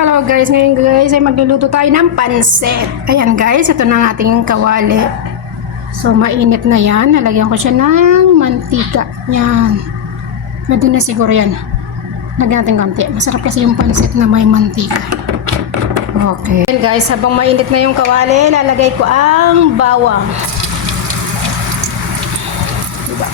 Hello guys, ngayon guys ay magluluto tayo ng pansit. Ayan guys, ito na ang ating kawali. So mainit na yan, nalagyan ko siya ng mantika. Yan, pwede na siguro yan. Lagyan natin konti, masarap kasi yung pansit na may mantika. Okay. Ayan guys, habang mainit na yung kawali, lalagay ko ang bawang. Diba?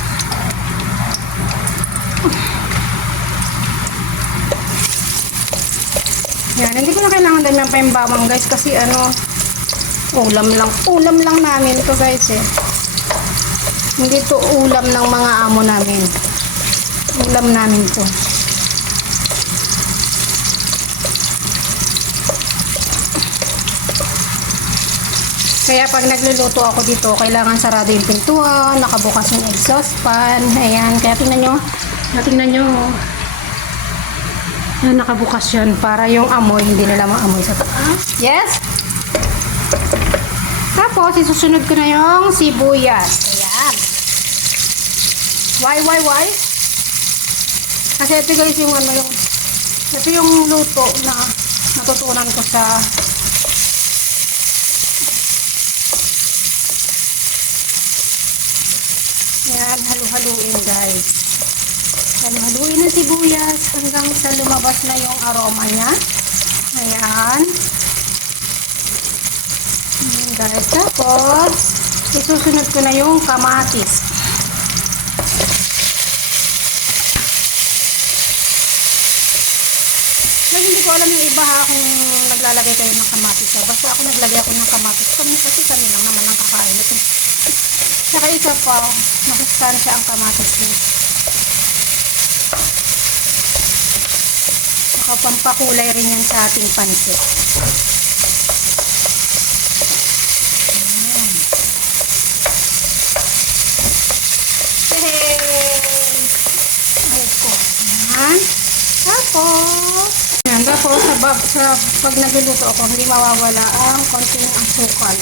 Yan, hindi ko na kailangan damihan pa yung bawang guys kasi ulam lang namin to guys eh. Hindi to ulam ng mga amo namin. Ulam namin to. Kaya pag nagluluto ako dito, kailangan sarado yung pintuan, nakabukas yung exhaust fan. Ayan, kaya tingnan nyo. Nakabukas yun para yung amoy hindi nila maamoy sa taas. Yes. Tapos isusunod ko na yung sibuyas. Ayan. Why? Kasi ito guys ito yung luto na natutunan ko sa yan, halu-haluin guys. Haluin ng sibuyas hanggang sa lumabas na yung aroma niya. Ayan. Ayan guys. Tapos, isusunod ko na yung kamatis. Kasi hindi ko alam yung iba kung naglalagay kayo ng kamatis. Basta ako naglagay ako ng kamatis. Kasi kami lang naman ang kakain ito. Saka isa pa, masustansya ang kamatis din. Pampakulay rin yan sa ating pansit. Ayan. Ayan. Tapos sa pag nagluluto ako, hindi mawawala ang konting asukal.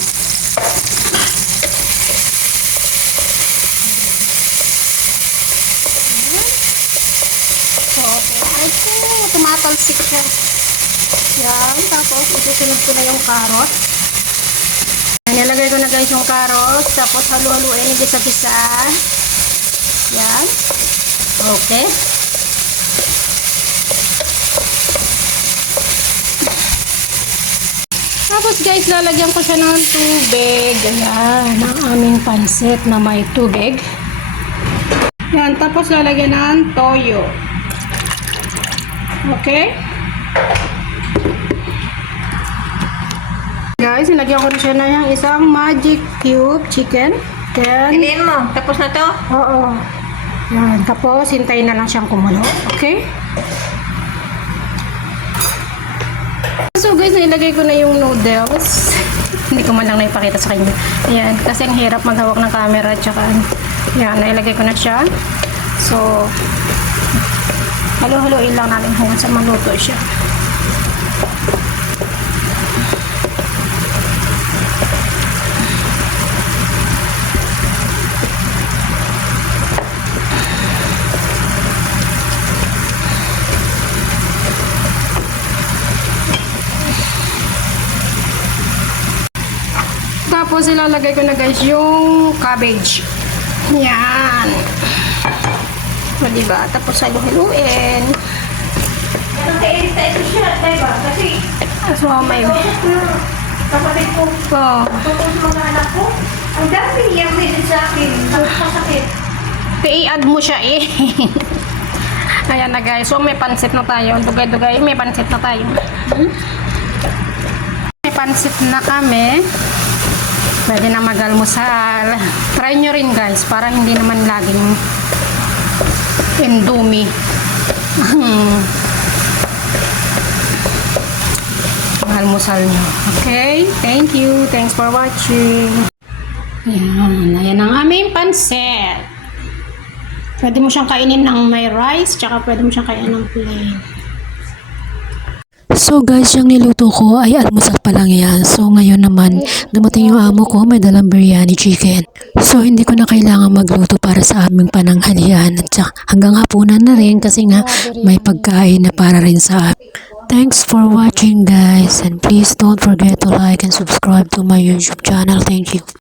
Tumatalsik siya. Yan. Tapos, isusunod ko na yung carrot. Nilagay ko na guys yung carrot. Tapos, halu-haluin. Igisa-gisa. Yan. Okay. Tapos guys, lalagyan ko siya ng tubig. Ayan. Ang aming pansit na may tubig. Yan. Tapos, lalagyan ng toyo. Okay. Guys, nilagyan ko na siya na yung isang magic cube chicken. Then, piliin mo. Tapos na to? Oo. Yan. Tapos, hintayin na lang siyang kumulo. Okay? So guys, nilagay ko na yung noodles. Hindi ko man lang naipakita sa kanya. Ayan. Kasi ang hirap maghawak ng camera. Tsaka, yan. Nailagay ko na siya. So, halu-haluin lang natin hanggang sa maluto siya. Tapos ilalagay ko na guys yung cabbage. Yan. O diba? Tapos halu-haluin. Ganun kainit na ito siya, diba? Kasi, So, may kapatid ko, tapos mga anak ko, ang dami yung visit sa akin, nakakasakit. i-add mo siya eh. Ayan na guys. So, may pansit na tayo. Dugay-dugay. May pansit na tayo. May pansit na kami. Pwede na mag-almusal. Try nyo rin guys. Para hindi naman laging Indomie. Almusal nyo. Okay? Thank you. Thanks for watching. Ayan. Ayan ang aming pansit. Pwede mo siyang kainin ng may rice, tsaka pwede mo siyang kainin ng plain. So guys, yung niluto ko ay almusal pa lang yan. So ngayon naman, dumating yung amo ko, may dalang biryani chicken. So hindi ko na kailangan magluto para sa aming pananghalian. At hanggang hapunan na rin kasi nga may pagkain na para rin sa Thanks for watching guys, and please don't forget to like and subscribe to my YouTube channel. Thank you.